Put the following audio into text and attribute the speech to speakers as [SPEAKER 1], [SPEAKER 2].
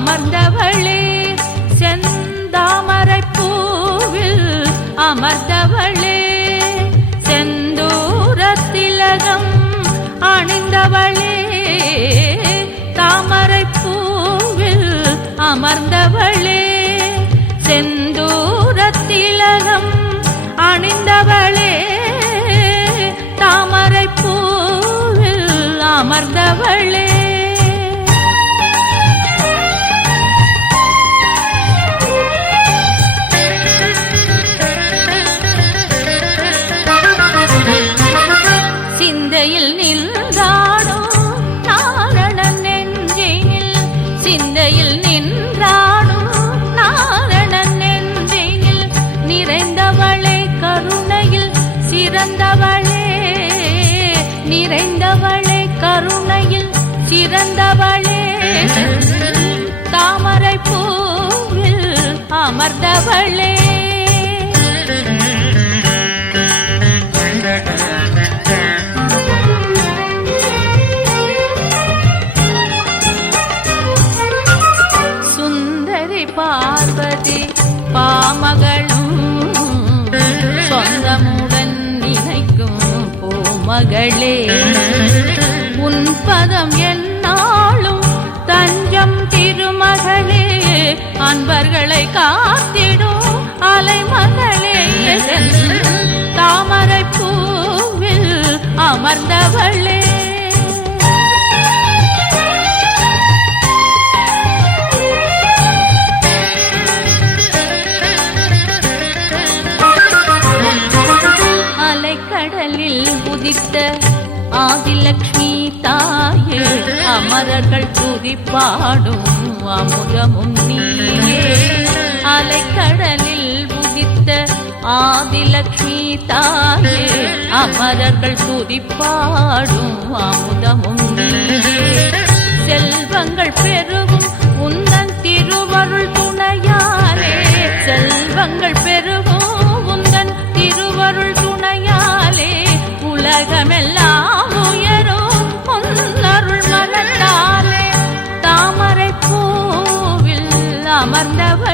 [SPEAKER 1] அமர்ந்தவளே செந்தாமரை பூவில் அமர்ந்தவளே செந்தூர திலகம் அணிந்தவளே தாமரை பூவில் அமர்ந்தவளே செந்தூர திலகம் அணிந்தவளே தாமரை பூவில் அமர்ந்தவளே. நிறைந்தவளே கருணையில் சிறந்தவளே. தாமரை பூவில் அமர்ந்தவளே. மகளே. உன் பதம் என்னாலும் தஞ்சம் திருமகளே. அன்பர்களை காத்திடும் அலை மகளே தாமரை பூவில் அமர்ந்தவளே. விட்ட ஆதிலக்ஷ்மி தாயே அமரர்கள் புதிப்பாடும் அமுதமும் நீயே. அலைக்கடலில் புதித்த ஆதிலக்ஷ்மி தாயே அமரர்கள் துதிப்பாடும் அமுதமும் நீயே. செல்வங்கள் பெருகும் உந்தன் திருவருள் துணையாலே செல்வங்கள் உலகமெல்லாம் உயரும் பொன்னருள் மலர்ந்தாரே தாமரை பூவில் அமர்ந்தவர்